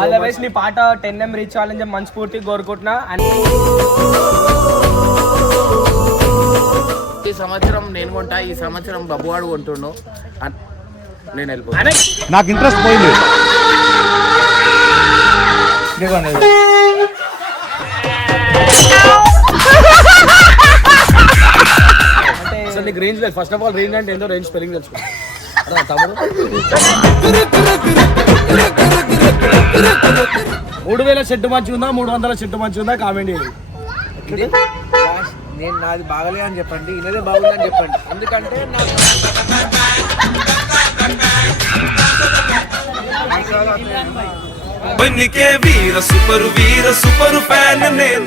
All the best నీ పాట 10M reach అవ్వాలని చెప్పి మనస్ఫూర్తిగా కోరుకుంటున్నా. ఈ సంవత్సరం నేను కొంటా, ఈ సంవత్సరం బబ్బువాడు కొంటుండు, నేను వెళ్ళిపోతా. నాకు ఇంట్రెస్ట్ పోయింది. అంటే నీకు రేంజ్ లేదు. ఫస్ట్ ఆఫ్ ఆల్ రేంజ్ అంటే ఏందో రేంజ్ స్పెల్లింగ్ తెలుసుకో తమ్ముడు. 3000 చెట్టు మంచి ఉందా 300 చెట్టు మంచి ఉందా కామెంట్ చేయండి. నేను నాది బాగలే అని చెప్పండి, ఇన్నదే బాగుందని చెప్పండి. ఎందుకంటే వీర సూపరు ఫ్యాన్ నేను.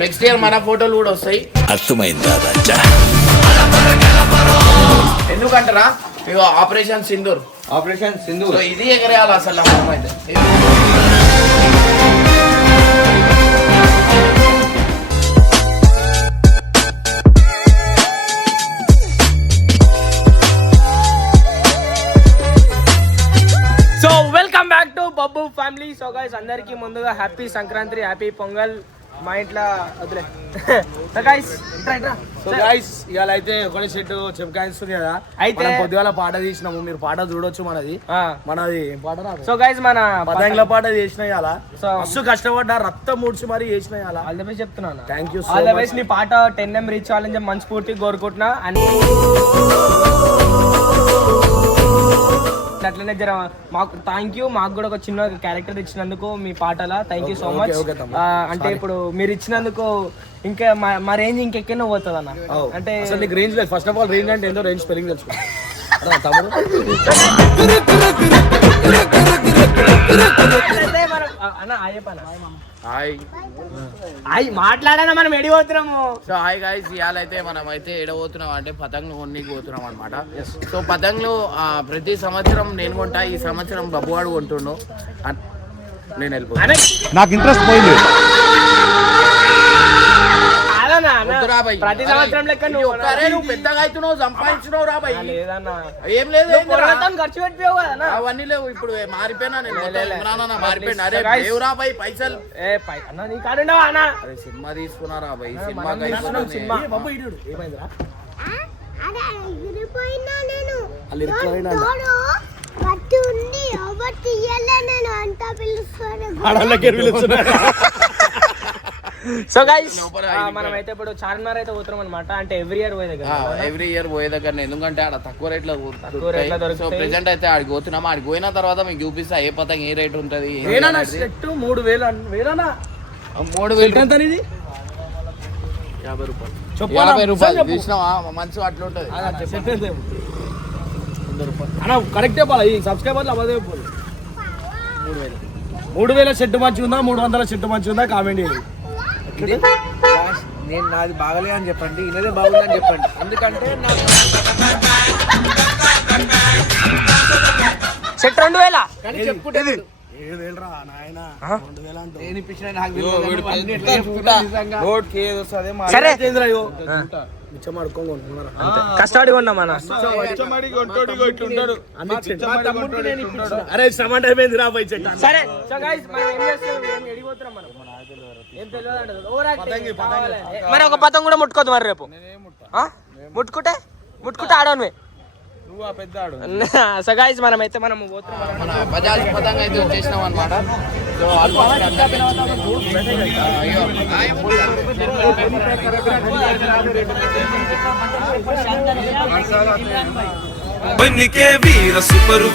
నెక్స్ట్ ఇయర్ మన ఫోటోలు కూడా వస్తాయి. అర్థమైందా రాజా? ఎందుకంటారా, ఇగో ఆపరేషన్ సింధూర్ సో ఇది ఎగరేయాలి అసలు మనం అయితే. So welcome back to Babbu family. So guys అందరికి ముందుగా హ్యాపీ సంక్రాంతి, హ్యాపీ పొంగల్. మా ఇంట్లో వదిలే. సో గైస్ ఇవాళ అయితే ఒకటి చెట్టు చెప్పుకాయిస్తుంది కదా. అయితే పొద్దుగాల పాట తీసినాము, మీరు పాట చూడొచ్చు. మనది పాట. సో గైస్ మన పతంగుల పాట చేసిన ఇవాళ. మస్తు కష్టపడ్డా, రక్తం మూడ్చి మరి చేసిన ఇవాళ. ఆల్ ద బెస్ట్ చెప్తున్నాను. Thank you. All the best నీ పాట 10M రీచ్ అవ్వాలని చెప్పి మనస్ఫూర్తిగా కోరుకుంటున్నా. అండ్ అట్లనే జర మాకు థ్యాంక్ యూ. మాకు కూడా ఒక చిన్న క్యారెక్టర్ ఇచ్చినందుకు మీ పాటలా థ్యాంక్ యూ సో మచ్. అంటే ఇప్పుడు మీరు ఇచ్చినందుకు ఇంకా మా రేంజ్ ఇంకెక్కడో పోతుంది అన్న. అంటే నీకు రేంజ్ లేదు. ఫస్ట్ ఆఫ్ ఆల్ రేంజ్ అంటే ఏందో రేంజ్ స్పెల్లింగ్ తెలుసుకో తమ్ముడు. అన్న ఆయప్పన హాయ్ మాట్లాడానా మనం ఎడిపోతున్నాము. సో హాయ్ గైస్, ఇవాళ అయితే మనం అయితే ఎడబోతున్నాం అంటే పతంగులు కొన్నికి పోతున్నాం అనమాట. సో పతంగులు ప్రతి సంవత్సరం నేను కొంటా, ఈ సంవత్సరం బబ్బువాడు కొంటుండు, నేను వెళ్ళిపోతా. నాకు ఇంట్రెస్ట్ పోయింది. ప్రతి సంవత్సరం లెక్క నువ్వు పెద్దగా అవుతున్నావు, సంపాదించినావు రా బాయ్. లేదన్నా, ఏం లేదు, ఖర్చు పెట్టిపోయావు కదా. అవన్నీ లేవు. ఇప్పుడు మారిపోయినా నేను, మారిపోయినా. అరే లేవురా బాయ్ పైసలు. అన్న నీ కాడున్నావా అన్న? అరే సినిమా తీసుకున్నారా బాయ్, సినిమా ఏమైందిరా? సో గైస్ మనం అయితే ఇప్పుడు చార్మినార్ అయితే పోతున్నాం అనమాట. అంటే ఎవ్రీ ఇయర్ పోయే దగ్గర ఎందుకంటే ఆడ తక్కువ రేట్లో దొరుకుతాయి. సో ప్రెసెంట్ అయితే ఆడికి పోతున్నాం. ఆడికి పోయిన తర్వాత మీకు చూపిస్తా ఏ పతంగ ఏ రేట్ ఉంటది. 3000 50 రూపాయలు తీసినావా, మంచి అట్లా ఉంటది. కరెక్టే బాగా ఈ సబ్స్క్రైబర్లు అవ్వదే. 3000 చెట్టు మంచి ఉందా 300 చెట్టు మంచి ఉందా కామెంట్ చేయండి. నేను నాది బాగలే అని చెప్పండి, ఇన్నదే బాగుందని చెప్పండి. ఎందుకంటే సెట్ 2000 చెప్పుకుంటే 7000 రా నాయన. 2000 అంటే నేను ఇప్పించిన నాకు సరే కష్టపడి కొన్నాం అన్న. అరే సమంట అయిపోయింది రా పోయి చెట్టు. సరే సో గైస్ మనం ఏం చేస్తున్నాం, ఏం ఎడిపోతున్నాం మనం, ఏం తెలియదు. మరి ఒక పతంగ కూడా ముట్టుకోద్దు మరి రేపు. ముట్టుకుంటే ఆడవే. సో గైస్ మనం అయితే మనం పోతున్నాం. మన బజాజ్ పతంగ అయితే వచ్చేసినాం అనమాట. సో ఆల్మోస్ట్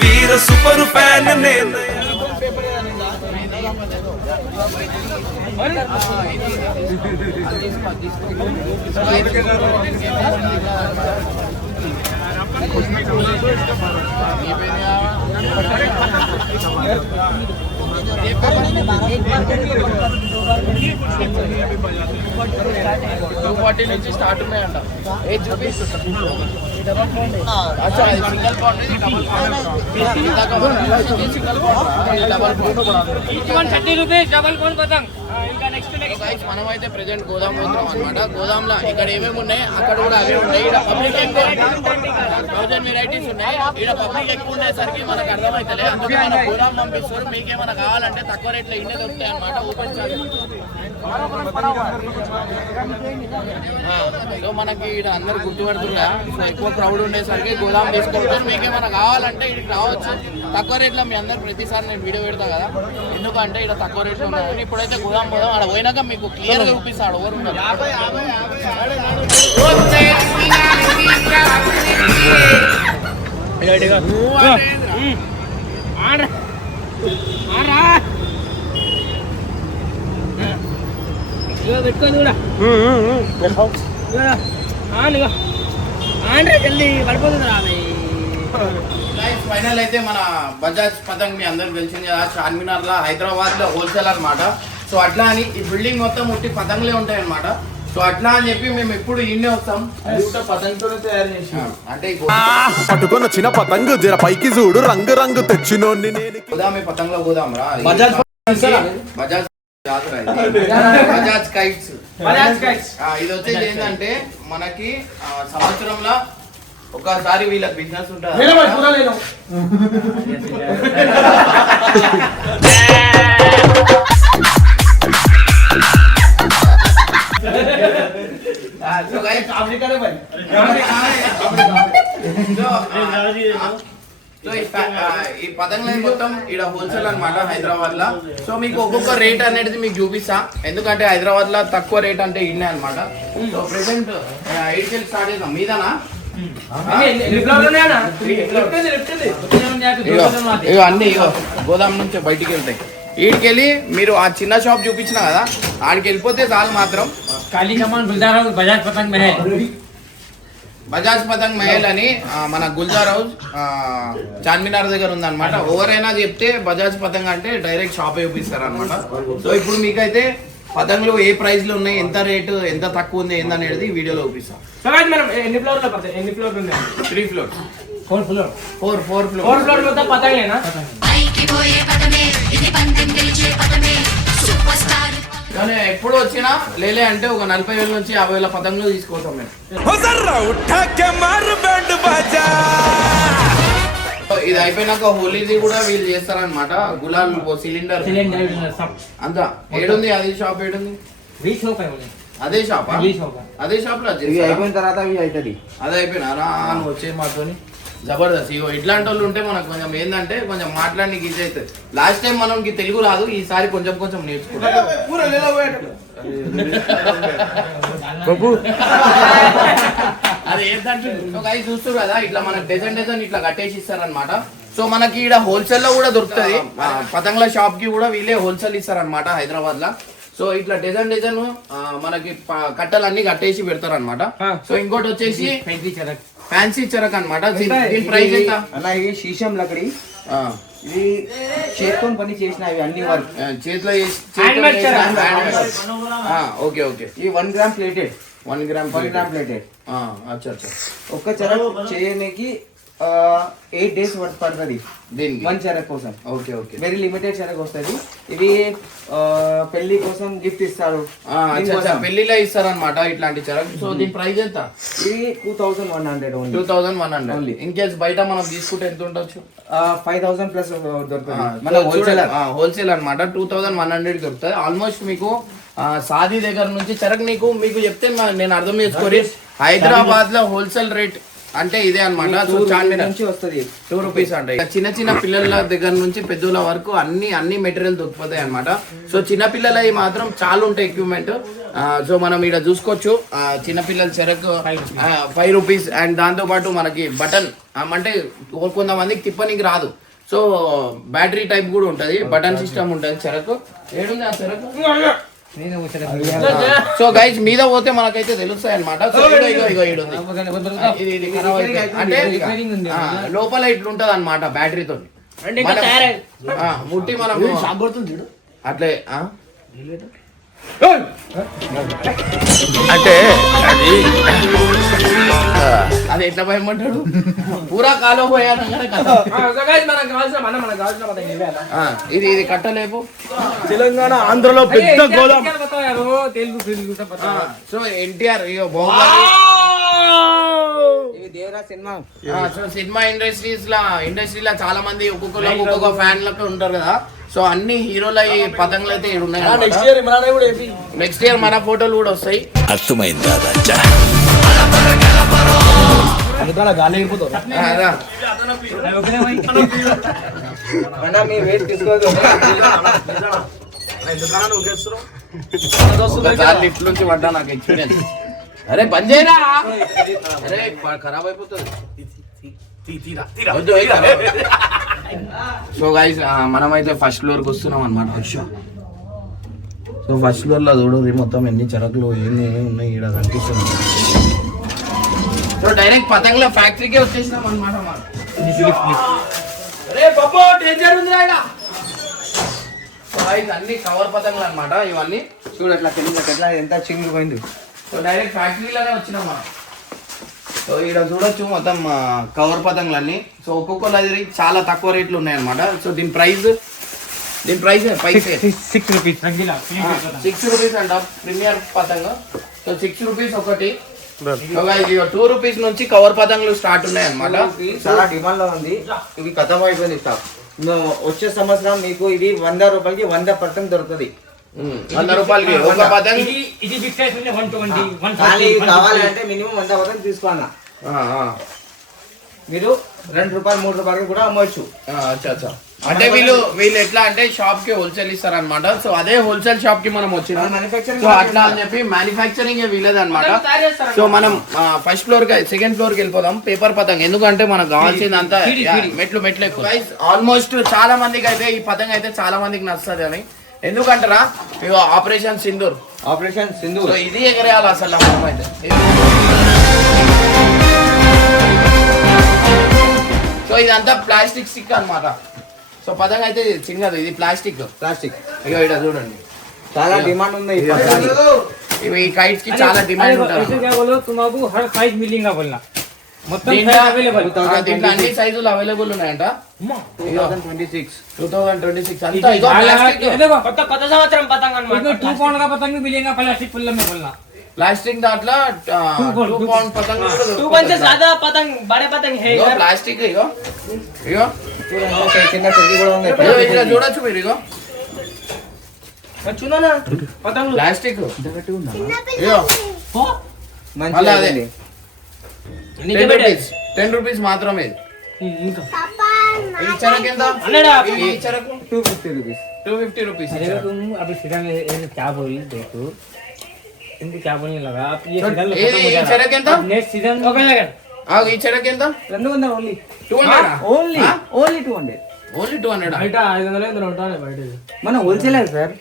వీర సూపరు ఫ్యాన్ నేను. నుంచి స్టార్ట్ ఉన్నాయంట. ఏ చూపి अच्छा सिंगल बॉन्ड है डबल बॉन्ड डबल बॉन्ड 130 రూపాయస్ డబుల్ బోన్ పతంగ్ ఇంకా నెక్స్ట్ గైస్ మనం అయితే ప్రెజెంట్ గోదాం పోతున్నాం అన్నమాట గోదాంలో ఇక్కడ ఏమేమి ఉన్నాయి అక్కడ కూడా అవే ఉన్నాయి ఇక్కడ పబ్లిక్ ఎక్కువ 1000 వెరైటీస్ ఉన్నాయి ఇక్కడ పబ్లిక్ ఎక్కువ ఉండేసరికి మనకు అర్థమైతలే అందుకే మన గోదాం పంపిస్తారు మీకేమైనా కావాలంటే తక్కువ రేట్లో ఇన్నే దొరుకుతాయి అన్నమాట ఓపెన్ ఛార్జ్ సో మనకి ఇక్కడ అందరు గుర్తుపడుతున్నా సో ఎక్కువ క్రౌడ్ ఉండేసరికి గోదాం తీసుకుంటారు మీకేమైనా కావాలంటే ఇక్కడికి రావచ్చు తక్కువ రేట్లో మీ అందరు ప్రతిసారి నేను వీడియో పెడతా కదా ఎందుకంటే ఇక్కడ తక్కువ రేట్లో ఉన్నాయి ఇప్పుడైతే గోదాం పోదాం అక్కడ పోయినాక మీకు క్లియర్ గా చూపిస్తాడు ఎవరు ఉంటారు పెట్టుకోండి కూడా జల్దీ పడిపోతుంది ఫైనల్ అయితే మన బజాజ్ పతంగ్ మీ అందరికి తెలిసింది కదా చార్మినార్ లా హైదరాబాద్ లో హోల్సేల్ అన్నమాట సో అట్లా అని ఈ బిల్డింగ్ మొత్తం ఉట్టి పతంగులే ఉంటాయి అన్నమాట సో అట్లా అని చెప్పి మేము ఎప్పుడు ఇన్నే వస్తాం పతంగుతోనే తయారు చేసాం అంటే పట్టుకొని వచ్చిన పతంగు జర పైకి చూడు రంగు రంగు తెచ్చినోన్ని నేను గోదామి పతంగులో గోదాం రా బజాజ్ బజాజ్ జాతర బజాజ్ కైట్స్ ఇది వచ్చేది ఏంటంటే మనకి సంవత్సరంలో ఒకసారి వీళ్ళ బిజినెస్ ఉంటుంది సో ఈ పతంగులు మొత్తం ఇక్కడ హోల్సేల్ అన్నమాట హైదరాబాద్ లో సో మీకు ఒక్కొక్క రేట్ అనేది మీకు చూపిస్తా ఎందుకంటే హైదరాబాద్ లో తక్కువ రేట్ అంటే ఇన్నే అనమాట సో ప్రెసెంట్ 8 స్టార్ట్ చేద్దాం మీదనా ఇగో అన్ని ఇగో గోదాం నుంచి బయటికి వెళ్తాయి వీడికి వెళ్ళి మీరు ఆ చిన్న షాప్ చూపించిన కదా ఆడికి వెళ్ళిపోతే చాలు మాత్రం బజాజ్ పతంగ్ మహల్ అని మన గుల్జార్ హౌస్ చార్మినార్ దగ్గర ఉందన్నమాట ఎవరైనా చెప్తే బజాజ్ పతంగ్ అంటే డైరెక్ట్ షాప్ చూపిస్తారు అనమాట సో ఇప్పుడు మీకైతే పతంగులు ఏ ప్రైస్ లో ఉన్నాయి ఎంత రేటు ఎంత తక్కువ ఉంది ఏందనేది వీడియోలో చూపిస్తాం 3 ఫ్లోర్స్ 4 ఫ్లోర్ మొత్తం పతంగేనా కానీ ఎప్పుడు వచ్చినా లేలే అంటే ఒక 40,000 నుంచి 50,000 పతంగులు తీసుకుంటాం మేము ఇది అయిపోయినాక హోలీది కూడా వీళ్ళు చేస్తారనమాట గులాల్ సిలిండర్ అంతా ఏడుంది అది షాప్ ఏడుంది అదే షాప్ అదే షాప్ లో అయిపోయిన తర్వాత అవుతుంది అదే అయిపోయినా నువ్వు వచ్చే మాతోని జబర్దస్త్ ఇగో ఇట్లాంటి వాళ్ళు ఉంటే మనకు కొంచెం ఏంటంటే కొంచెం మాట్లాడడానికి ఈజీ అవుతుంది లాస్ట్ టైం మనకి తెలుగు రాదు ఈసారి కొంచెం కొంచెం నేర్చుకుంటాం అది ఏంటంటే చూస్తారు కదా ఇట్లా మనకి డిజైన్ ఇట్లా కట్టేసి ఇస్తారనమాట సో మనకి ఇక్కడ హోల్సేల్ లో కూడా దొరుకుతుంది పతంగుల షాప్ కి కూడా వీళ్ళే హోల్సేల్ ఇస్తారనమాట హైదరాబాద్ లో సో ఇట్లా డిజైన్ మనకి కట్టలన్నీ కట్టేసి పెడతారు అనమాట సో ఇంకోటి వచ్చేసి ఫ్యాన్సీ చెరక్ అనమాట దీని ప్రైస్ ఎంత అలాగే శీషం లకడి ఇది చేతితో పని చేసిన అన్ని వర్క్ చేతిలో ఓకే ఓకే ఈ 1 గ్రామ్ ప్లేటెడ్ 1 గ్రామ్ ప్లేటెడ్ అచ్చా అచ్చా ఒక్క చెరక్ చేయడానికి 8 days పడుతుంది దీనికి 1 చెరక్ కోసం ఓకే ఓకే వెరీ లిమిటెడ్ చెరక్ వస్తుంది ఇది పెళ్లి కోసం గిఫ్ట్ ఇస్తారు పెళ్లిలో ఇస్తారు అనమాట ఇట్లాంటి చెరక్ సో దీని ప్రైస్ ఎంత ఇది 2100 ఓన్లీ 2100 ఇన్ కేస్ బయట మనం తీసుకుంటే ఎంత ఉండొచ్చు 5000 ప్లస్ దొరుకుతుంది హోల్సేల్ అనమాట 2100 దొరుకుతుంది ఆల్మోస్ట్ మీకు సాది దగ్గర నుంచి చెరక్ మీకు చెప్తే నేను అర్థం చేసుకోరి హైదరాబాద్ లో హోల్సేల్ రేట్ అంటే ఇదే అనమాట సో చార్మినార్ నుంచి వస్తుంది 2 రూపీస్ అంటే చిన్న పిల్లల దగ్గర నుంచి పెద్దల వరకు అన్ని మెటీరియల్ దొరికిపోతాయి అనమాట సో చిన్న పిల్లలవి మాత్రం చాలా ఉంటాయి ఎక్విప్మెంట్ సో మనం ఇక్కడ చూసుకోవచ్చు చిన్నపిల్లల చెరకు 5 రూపీస్ అండ్ దాంతో పాటు మనకి బటన్ అంటే కొంతమందికి తిప్పనికి రాదు సో బ్యాటరీ టైప్ కూడా ఉంటది బటన్ సిస్టమ్ ఉంటది చెరకు ఏడుంది ఆ చెరకు సో గైస్ మీద పోతే మనకైతే తెలుస్తాయి అనమాట అంటే లోపల ఇట్లుంటది అనమాట బ్యాటరీతో ముట్టి మనం అట్లే అంటే అది అది ఎట్లా భయపడ్డాడు పూరా కాలో పోయాను ఇది ఇది కట్టలేపు తెలంగాణ ఆంధ్రలో పెద్ద గోదాం. సో ఎన్టీఆర్ బాహుబలి ఇది దేవరా సినిమా. సో సినిమా ఇండస్ట్రీలో చాలా మంది ఒక్కొక్క ఫ్యాన్లకు ఉంటారు కదా. సో అన్ని హీరోల ఈ పతంగులు అయితే ఇక్కడ ఉన్నాయి. నెక్స్ట్ ఇయర్ మన ఫోటోలు కూడా వస్తాయి. అర్థమైందా రాజా? గాలి అయిపోతుంది. అన్న మీ వెయిట్ తీసుకోదు. లిఫ్ట్ నుంచి పడ్డా నాకు ఎక్స్పీరియన్స్. అరే బంద్ చేయరా, అరే ఖరాబ్ అయిపోతుంది. సో గైస్ మనమైతే ఫస్ట్ ఫ్లోర్ కి వస్తున్నాం అనమాట. సో ఫస్ట్ ఫ్లోర్ లో చూడండి మొత్తం ఎన్ని చెరకులు ఏమేమి ఉన్నాయి ఇక్కడ కనిపిస్తుంది. సో డైరెక్ట్ పతంగుల ఫ్యాక్టరీకే వచ్చేసినాం అనమాట. అరే బాబు డేంజర్ ఉంది రాయడా. సో గైస్ అన్ని కవర్ పతంగులు అనమాట ఇవన్నీ. చూడు అట్లా ఎట్లా ఎంత చిరిగిపోయింది. సో డైరెక్ట్ ఫ్యాక్టరీలోనే వచ్చినాం మనం. సో ఇక్కడ చూడొచ్చు మొత్తం కవర్ పతంగులు అన్ని. సో ఒక్కొక్కరు చాలా తక్కువ రేట్లు ఉన్నాయన్నమాట. సో దీని ప్రైస్ పైసే 6 రూపీస్ 6 రూపీస్ అంట ప్రీమియర్ పతంగ. సో 6 రూపీస్ ఒకటి. 2 రూపీస్ నుంచి కవర్ పతంగులు స్టార్ట్ ఉన్నాయి అన్నమాట. చాలా డిమాండ్ లో ఉంది. ఇది ఖతం అయిపోయింది స్టాక్. వచ్చే సంవత్సరం మీకు ఇది 100 రూపాయలకి 100 పతంగ దొరుకుతుంది. 100 రూపాయలకి ఒక పతంగ. కావాలంటే మినిమం 100 పతంగ తీసుకోవాలన్నా. మీరు 2 రూపాయలు 3 రూపాయలకి కూడా అమ్మవచ్చు. అచ్చా అంటే వీళ్ళు ఎట్లా అంటే షాప్ కి హోల్సేల్ ఇస్తారు అనమాట. సో అదే హోల్సేల్ షాప్ కి మనం వచ్చినాం. సో అట్లా అని చెప్పి మ్యానుఫ్యాక్చరింగ్ వీళ్ళది అనమాట. సో మనం ఫస్ట్ ఫ్లోర్ కి సెకండ్ ఫ్లోర్ కి వెళ్ళిపోదాం. పేపర్ పతంగ్ ఎందుకంటే మనకు కావాల్సిందంతా మెట్లు ఎక్కువ. ఆల్మోస్ట్ చాలా మందికి అయితే ఈ పతంగ్ అయితే చాలా మందికి నచ్చుతుంది అని. ఎందుకంటారా ఆపరేషన్ సింధూర్ సో ఇది ఎగరేయాలి అసలు మనం అయితే. సో ఇదంతా ప్లాస్టిక్ స్టిక్ అన్నమాట. సో పతంగ అయితే చిన్నది, ఇది ప్లాస్టిక్. ఇగో ఇక్కడ చూడండి చాలా డిమాండ్ ఉంది. ఇవి కైట్స్ కి చాలా డిమాండ్ ఉంటుంది. దీంట్లో అన్ని సైజులు అవైలబుల్ ఉన్నాయంట. 2026 అంతా ఇగో ప్లాస్టిక్ దాంట్లో 2 పౌండ్ పతంగ ప్లాస్టిక్. ఇగో చిన్న చెట్టు కూడా ఉంది. ఇక్కడ చూడొచ్చు మీరు. ఇగో ప్లాస్టిక్ మళ్ళీ అదే 10 రూపీస్ మాత్రమే. ఈ చెరకు ఎంత? ఈ చెరకు 250 రూపీస్. ఈ చెరకు ఎంత? ఈ చెరకు ఎంత? 200 ఓన్లీ 200 మన హోల్సేల్ సార్.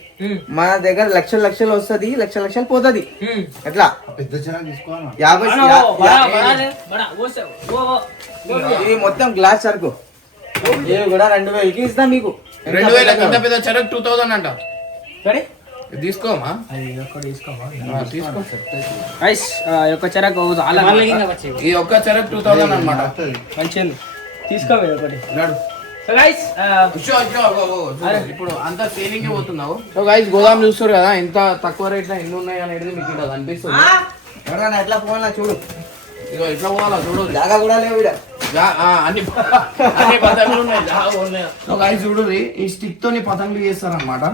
మన దగ్గర లక్షలు వస్తుంది, లక్షలు పోతుంది. ఎట్లా పెద్ద 50 ఇది మొత్తం గ్లాస్ సరుకు. ఇవి కూడా 2000కి ఇస్తాం మీకు. 2000 ఎంత పెద్ద చెరకు 2000 అంట. తీసుకోమా తీసుకో. యొక్క చెరకు ఈ ఒక్క చెరకు 2000 అన్నమాట. మంచిది తీసుకోవాలి ఒకటి. ఇప్పుడు అంతా సేలింగ్ పోతున్నావు. సో గైస్ గోదాం చూస్తారు కదా ఎంత తక్కువ రేట్ లో ఎన్ని ఉన్నాయి అనేది మీకు ఇక్కడ కనిపిస్తుంది. ఎట్లా పోవాలా చూడు. ఇగో ఇట్లా పోవాలా చూడు. జాగా కూడా లేవు అన్ని పతంగులు ఉన్నాయి. సో గైస్ చూడు ఈ స్టిక్ తోని పతంగులు చేస్తారు అనమాట.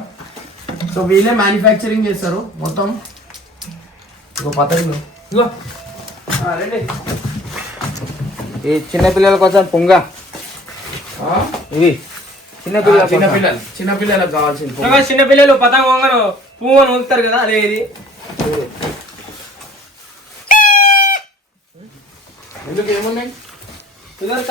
సో వీళ్ళే మ్యానుఫ్యాక్చరింగ్ చేస్తారు మొత్తం. ఇగో పతంగులు ఈ చిన్న పిల్లల కోసం పొంగ. ఇది చిన్నపిల్లలకు కావాల్సింది. చిన్నపిల్లలు పతంగ వంగను పువ్వు అని ఉంచుతారు కదా అదే. ఇది ఎందుకు ఏమున్నాయి? చూడరు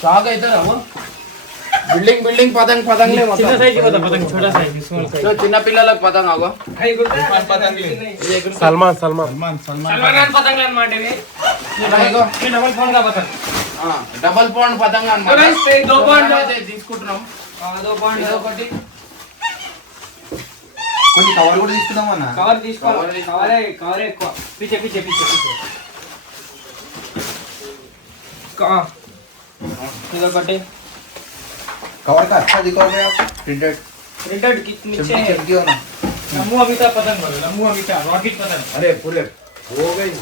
షాక్ అవుతారు. బిల్డింగ్ పతంగ్లే చిన్న పిల్లలకు పతంగ్ ఆగో సల్మాన్ పతంగులు అన్నమాట. డబల్ పాండ్ పతంగా So guys, దో పాండ్ తీసుకుంటున్నాం. దో పాండ్ ఒకటి కొన్ని కవర్ కూడా తీసుకుందాం అన్న. కవర్ తీసుకోవాలి. కవరే ఎక్కువ. పిచ్చే. ఇదొకటి कवर का अच्छा दिखा रहा है प्रिंटेड प्रिंटेड नीचे चिमटी हो ना लम्बू अमिता पतंग बोलो लम्बू अमिता रॉकेट पतंग अरे पूरे हो गई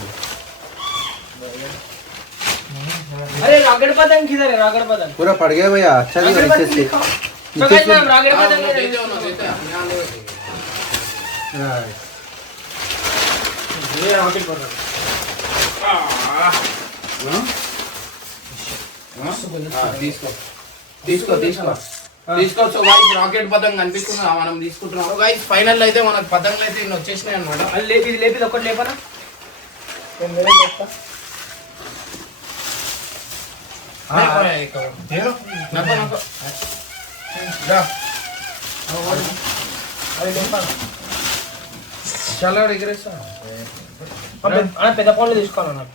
अरे रॉकेट पतंग किधर है रॉकेट पतंग पूरा पड़ गया भैया अच्छा दिख रहा है नीचे से तो गाइस मैम रॉकेट पतंग देते हो ना देते हैं यहाँ ले ये रॉकेट पतंग తీసుకో సో గైస్ రాకెట్ పతంగ్ కనిపిస్తుంది మనం తీసుకుంటున్నాం గైస్ ఫైనల్ అయితే మనకు పతంగులు అయితే ఇన్ని వచ్చేసినాయి అన్నమాట. లేపి ఒకటి లేపనా చాలా ఎగరేస్తా పెద్ద పనులు తీసుకోవాలి నాకు